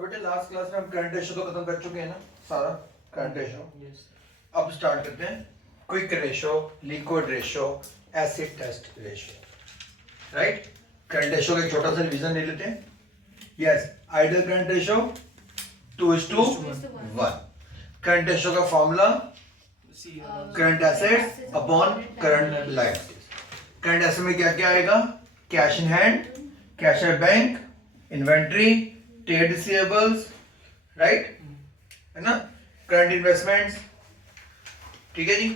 तो बेटे last class में हम करंट रेशो तो खत्म कर चुके हैं ना, सारा करंट रेशो। अब स्टार्ट करते हैं quick ratio, liquid ratio, acid test ratio. Right, current ratio का एक छोटा सा रिवीजन ले लेते हैं। Yes, ideal current ratio 2:1। Current ratio का formula current assets upon current liabilities. Current asset में क्या क्या आएगा? Cash in hand, cash at bank, inventory, trade receivables, right, है ना, करंट इन्वेस्टमेंट्स। ठीक है जी।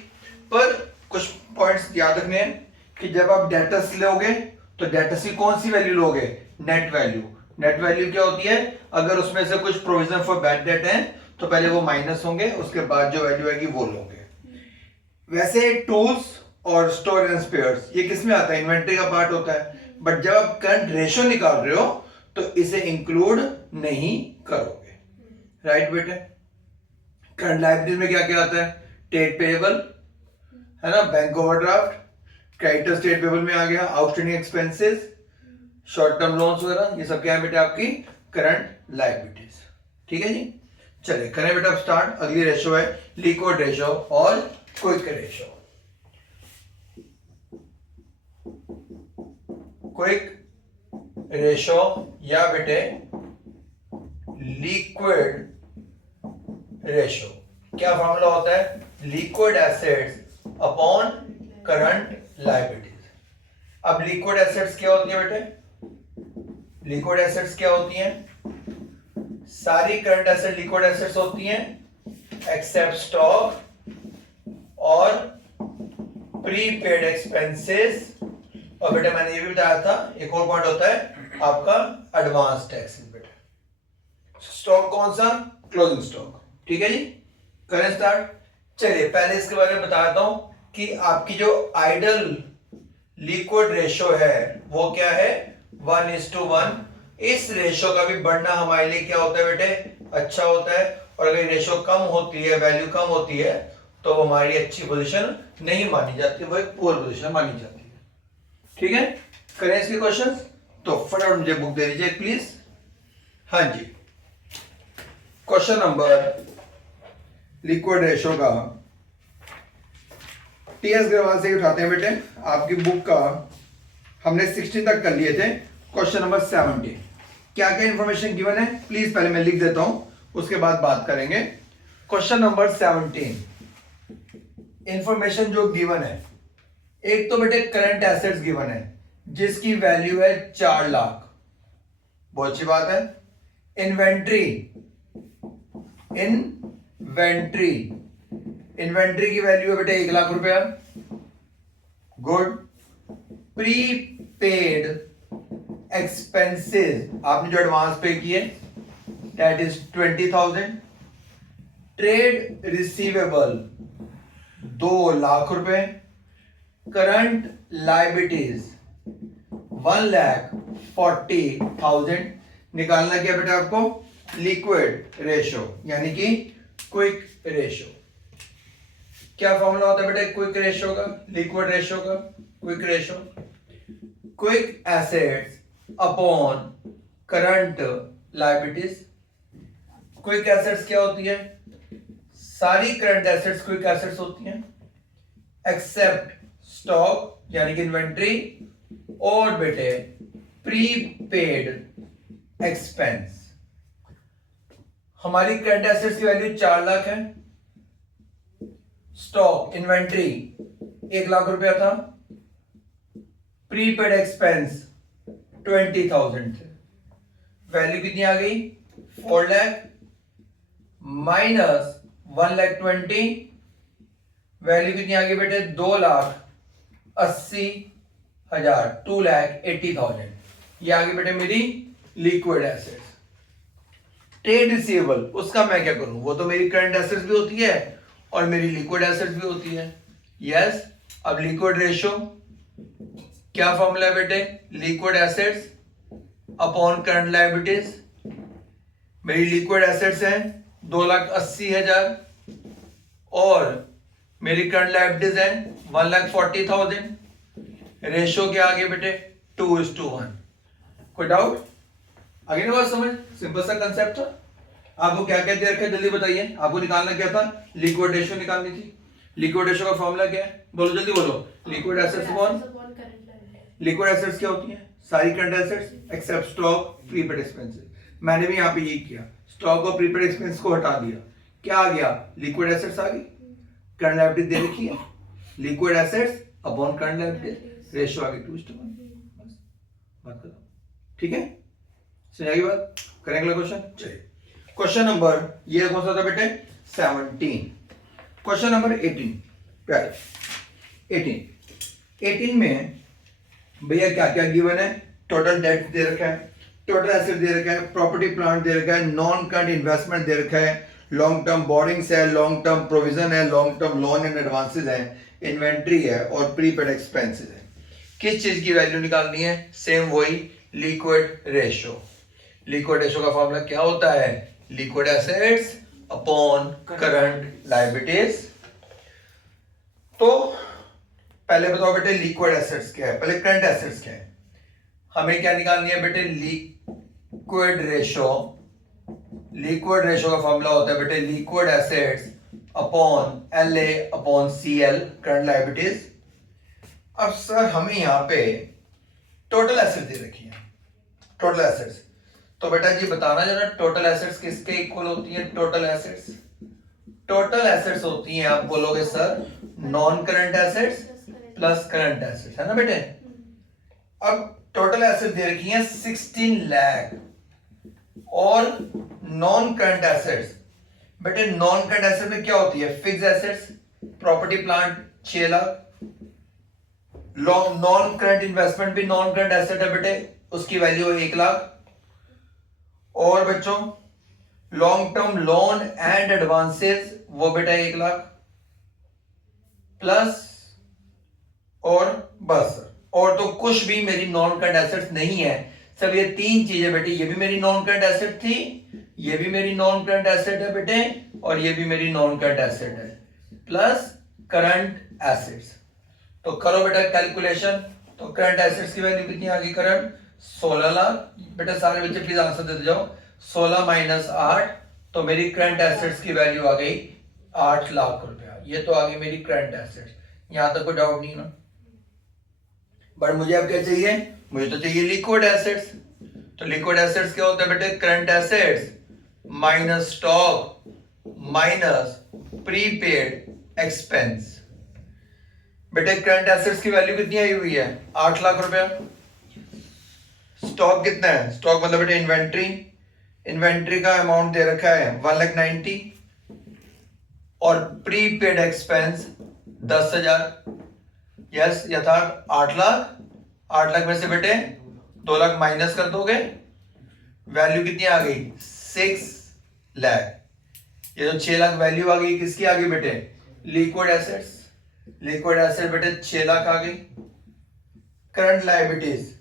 पर कुछ पॉइंट्स याद रखने हैं कि जब आप डेटर्स लोगे तो डेटर्स की कौन सी वैल्यू लोगे? Net value. नेट वैल्यू क्या होती है? अगर उसमें से कुछ प्रोविजन फॉर बैड डेट है तो पहले वो माइनस होंगे, उसके बाद जो वैल्यू आएगी वो लोगे। वैसे टूल्स और स्टोर एंड स्पेयर्स ये किस में आता है? इन्वेंट्री का पार्ट होता है। बट जब आप करंट रेशो निकाल रहे हो तो इसे इंक्लूड नहीं करोगे। राइट बेटे। करंट लायबिलिटीज में क्या क्या आता है? ट्रेड पेएबल, है ना, bank overdraft, creditor trade payable में आ गया, outstanding expenses, short term loans वगैरह, ये सब क्या है बेटा? आपकी करंट लायबिलिटीज। ठीक है जी। चलिए करें बेटा स्टार्ट। अगली रेशो है लिक्विड रेशो और क्विक रेशो। क्विक रेशो या बेटे लिक्विड रेशो, क्या फॉर्मूला होता है? Liquid assets upon current liabilities. अब लिक्विड एसेट्स क्या होती है बेटे? लिक्विड एसेट्स क्या होती हैं? सारी करंट एसेट लिक्विड एसेट्स होती हैं एक्सेप्ट स्टॉक और प्रीपेड एक्सपेंसेस। और बेटा मैंने ये भी बताया था, एक और पॉइंट होता है आपका एडवांस टैक्सेस। बेटा स्टॉक कौन सा? Closing stock. ठीक है जी। करें स्टार्ट। चलिए पहले इसके बारे में बताता हूं कि आपकी जो आइडल लिक्विड रेशो है वो क्या है? 1:1। इस रेशो का भी बढ़ना हमारे लिए क्या होता है बेटे? अच्छा होता है। और अगर रेशो कम होती है, वैल्यू कम होती है, तो वो हमारी अच्छी पोजीशन नहीं मानी जाती, वो एक पुअर पोजीशन मानी जाती है। ठीक है, करें इसके क्वेश्चंस। तो फटाफट मुझे बुक दे दीजिए प्लीज। हाँ जी, क्वेश्चन नंबर लिक्विड रेशो का टीएस ग्रवाल से उठाते हैं बेटे। आपकी बुक का हमने 16 तक कर लिए थे। क्वेश्चन नंबर 17 क्या क्या इंफॉर्मेशन गिवन है प्लीज पहले मैं लिख देता हूं, उसके बाद बात करेंगे। क्वेश्चन नंबर 17 इंफॉर्मेशन जो गिवन है, एक तो बेटे करंट एसेट्स गिवन है जिसकी वैल्यू है 4 लाख, बहुत अच्छी बात है। इन्वेंट्री, इन्वेंट्री की वैल्यू है बेटे 1 लाख रुपया। गुड। प्रीपेड एक्सपेंसेस, आपने जो एडवांस पे किए that is 20,000। Trade receivable 2 lakh रुपए। Current liabilities 1,40,000। निकालना क्या बेटा आपको? लिक्विड रेशो यानी कि क्विक रेशो। क्या फॉर्मूला होता है बेटा क्विक रेशो का, लिक्विड रेशो का? Quick ratio quick assets upon current liabilities. Quick assets क्या होती है? सारी करंट एसेट्स क्विक एसेट्स होती हैं एक्सेप्ट स्टॉक यानी कि इन्वेंट्री और बेटे प्रीपेड एक्सपेंस। हमारी करंट एसेट्स की वैल्यू 4 लाख है, स्टॉक इन्वेंट्री 1 लाख रुपया था, प्रीपेड एक्सपेंस 20,000 थे। वैल्यू कितनी आ गई? 4 लाख माइनस 1,20,000, वैल्यू कितनी आ गई बेटे? 2,80,000, 2,80,000। ये आ गई बेटे मेरी लिक्विड एसेट्स। ट्रेड रिसीवेबल उसका मैं क्या करूं? वो तो मेरी करंट एसेट्स भी होती है और मेरी लिक्विड एसेट्स भी होती है। यस। अब लिक्विड रेशो क्या फॉर्मूला है बेटे? Liquid assets upon current liabilities. मेरी लिक्विड एसेट्स हैं 2,80,000 और मेरी करंट लायबिलिटीज हैं 1,40,000। रेशो क्या आ गया बेटे? 2:1। कोई डाउट? आगे ना बात समझ, सिंपल सा कंसेप्ट था। आपको क्या क्या दे रखा है जल्दी बताइए, आपको निकालना क्या था, लिक्विड रेशियो निकालनी थी। लिक्विड रेशियो का फॉर्मूला क्या है, बोलो जल्दी बोलो। Liquid assets upon liquid assets क्या होती है, सारी current assets except stock prepaid expenses. मैंने भी यहाँ पे यही किया, स्टॉक और प्रीपेड एक्सपेंस को हटा दिया, क्या आ गया, लिक्विड एसेट्स आ गई। करंट लायबिलिटी दे रखी है, liquid assets upon current liability, ratio आ गई 2:1। बात करो, ठीक है, समझ आई बात। करें अगला क्वेश्चन, चलिए क्वेश्चन नंबर, ये कौन सा था बेटे, 17। क्वेश्चन नंबर 18 प्यारे, 18 में भैया क्या क्या गिवन है, टोटल डेट दे रखा है, टोटल एसेट दे रखा है, प्रॉपर्टी प्लांट दे रखा है, नॉन करंट इन्वेस्टमेंट दे रखा है, लॉन्ग टर्म बोरिंग्स है, लॉन्ग टर्म प्रोविजन है, long term loan and advances है, इन्वेंट्री है और प्रीपेड एक्सपेंसेस है। किस चीज की वैल्यू निकालनी है, सेम वही लिक्विड रेशियो। लिक्विड रेशियो का फॉर्मूला क्या होता है, liquid assets upon current liabilities. तो पहले बताओ बेटे लिक्विड एसेट्स क्या है, पहले करंट एसेट्स क्या है। हमें क्या निकालनी है बेटे, लिक्विड रेशियो। लिक्विड रेशियो का फॉर्मूला होता है बेटे liquid assets upon LA upon CL, current liabilities. अब सर हमें यहां पे टोटल एसेट्स दे रखी है, टोटल एसेट्स, तो बेटा जी बताना जरा टोटल एसेट्स किसके इक्वल होती है। टोटल एसेट्स होती हैं, आप बोलोगे sir non current assets plus current assets, है ना बेटे। अब टोटल एसेट्स दे रखी हैं 16 लाख और नॉन करंट एसेट्स, बेटे नॉन करंट एसेट में क्या होती है, fix assets, property plant 6 lakh, non current investment भी नॉन करंट एसेट है बेटे, उसकी वैल्यू है 1 लाख, और बच्चों long term loan and advances वो बेटा 1 लाख प्लस, और बस, और तो कुछ भी मेरी नॉन करंट एसेट्स नहीं है। सब ये 3 चीजें बेटे, ये भी मेरी नॉन करंट एसेट थी, ये भी मेरी नॉन करंट एसेट है बेटे, और ये भी मेरी नॉन करंट एसेट है, प्लस करंट एसेट्स। तो करो बेटा कैलकुलेशन, तो करंट एसेट्स की वैल्यू कितनी आ गई, करंट 16 लाख। बेटा सारे बच्चे प्लीज आंसर देते जाओ, 16 माइनस 8, तो मेरी करंट एसेट्स की वैल्यू आ गई 8 लाख रुपया। ये तो आ गई मेरी करंट एसेट्स, यहां तक कोई डाउट नहीं ना। बट मुझे अब क्या चाहिए, मुझे तो चाहिए लिक्विड एसेट्स। तो लिक्विड एसेट्स क्या होता है बेटे, current assets minus stock minus prepaid expense. बेटे करंट एसेट्स की वैल्यू कितनी आई हुई है, 8 लाख रुपया। स्टॉक कितना है, स्टॉक मतलब बेटे इन्वेंट्री, इन्वेंट्री का अमाउंट दे रखा है 1,90,000 और प्रीपेड एक्सपेंस 10,000। यस यथार्थ 8 लाख, 8 लाख में से बेटे 2 लाख माइनस कर दोगे, वैल्यू कितनी आ गई 6 लाख। ये जो 6 लाख वैल्यू आ गई किसकी आ गई बेटे, लिक्विड एसेट्स। लिक्विड एसेट बेटे 6 लाख आ गई। करंट लायबिलिटीज,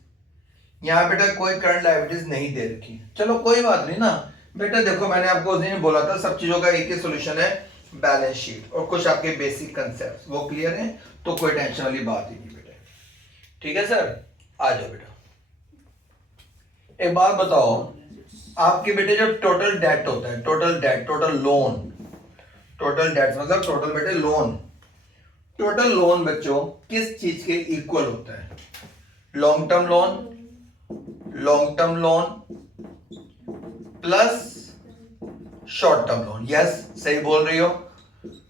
यहां बेटा कोई करंट लायबिलिटीज नहीं दे रखी, चलो कोई बात नहीं ना बेटा। देखो मैंने आपको उस दिन बोला था सब चीजों का एक ही सॉल्यूशन है, बैलेंस शीट और कुछ आपके बेसिक कंसेप्ट, वो क्लियर है तो कोई टेंशन वाली बात ही नहीं बेटा। ठीक है सर, आ जाओ बेटा। एक बात बताओ, आपके बेटे जो टोटल डेट होता है, total date, total loan, total date मतलब टोटल बेटे लोन, टोटल लोन बच्चों किस चीज के इक्वल होता है, long term loan, long term loan plus short term loan. Yes सही बोल रही हो,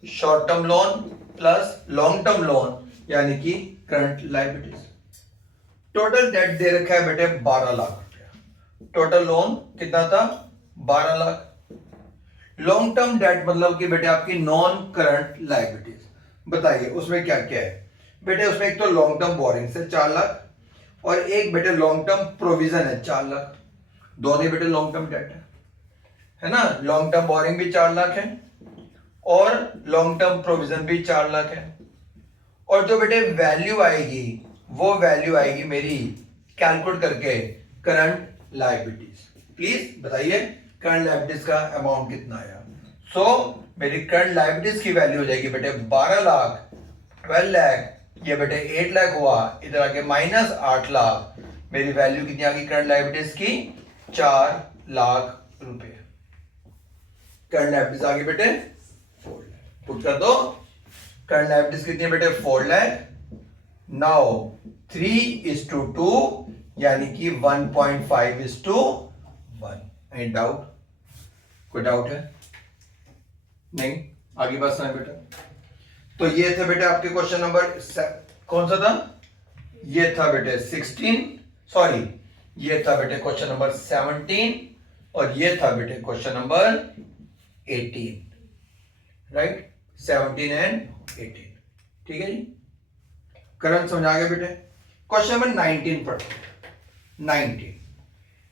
short term loan plus long term loan यानी कि करंट लायबिलिटीज। टोटल डेट दे रखा है बेटे 12 लाख रुपया, टोटल लोन कितना था 12 लाख। लॉन्ग टर्म डेट मतलब कि बेटे आपकी नॉन करंट लायबिलिटीज। बताइए उसमें क्या क्या है बेटे, उसमें एक तो लॉन्ग टर्म बोरिंग्स है 4 लाख और एक बेटे लॉन्ग टर्म प्रोविजन है 4 लाख, दोनों बेटे लॉन्ग टर्म डेट है ना। लॉन्ग टर्म बोरिंग भी 4 लाख है और लॉन्ग टर्म प्रोविजन भी 4 लाख है। और जो बेटे वैल्यू आएगी वो वैल्यू आएगी मेरी कैलकुलेट करके करंट लायबिलिटीज। प्लीज बताइए करंट लायबिलिटीज का अमाउंट कितना आया। सो मेरी करंट लायबिलिटीज की वैल्यू हो जाएगी बेटे 12 लाख, 12 लाख, ये बेटे 8 लाख हुआ, इधर आके माइनस 8 लाख, मेरी वैल्यू कितनी आ गई करंट लायबिलिटीज की 4 लाख रुपए। करंट लायबिलिटीज आगे बेटे 4 लाख पुट कर दो। करंट लायबिलिटीज कितनी है बेटे 4 लाख। नाउ 3:2 यानी कि 1.5:1। Any doubt? कोई डाउट है? नहीं? आगे बात सुना बेटा। तो ये थे बेटे आपके क्वेश्चन नंबर कौन सा था? ये था बेटे 16, सॉरी ये था बेटे क्वेश्चन नंबर 17 और ये था बेटे क्वेश्चन नंबर 18, राइट? 17 एंड 18, ठीक है जी। करंट समझ आ गया बेटे। क्वेश्चन नंबर 19 पढ़ते हैं।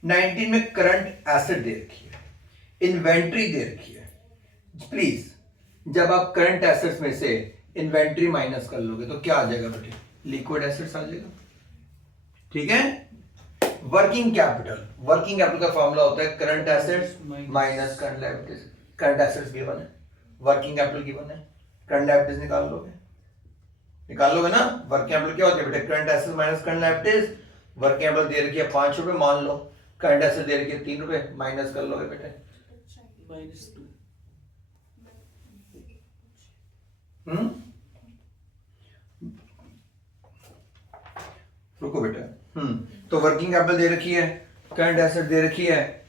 19 में करंट एसेट दे रखी है, इन्वेंट्री दे रखी है। प्लीज जब आप करंट एसेट्स में से इन्वेंट्री माइनस कर लोगे तो क्या आ जाएगा बेटे? लिक्विड एसेट्स आ जाएगा, ठीक है। वर्किंग कैपिटल, वर्किंग कैपिटल का फॉर्मूला होता है current assets minus current liabilities. Current assets given है, वर्किंग कैपिटल गिवन है, करंट लायबिलिटीज निकाल लोगे ना। वर्किंग कैपिटल क्या होती है बेटे? Current assets minus current liabilities. Working capital दे रखी है 5 रुपए मान लो, करंट एसेट दे रखी है 3 रुपए, माइनस कर लोगे बेटे -2। रुको बेटा। तो वर्किंग कैपिटल दे रखी है, करंट एसेट दे रखी है,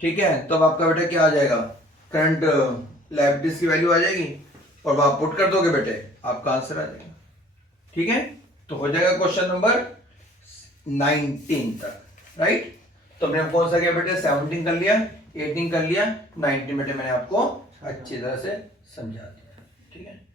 ठीक है। तो अब आपका बेटा क्या आ जाएगा? करंट लायबिलिटीज की वैल्यू आ जाएगी और वहां पुट कर दोगे बेटे, आपका आंसर आ जाएगा, ठीक है। तो हो जाएगा क्वेश्चन नंबर 19 तक, राइट। तो हमने कौन सा किया बेटे? 17 कर लिया, 18 कर लिया, 19 बेटे मैंने आपको अच्छी तरह से समझा दिया, ठीक है।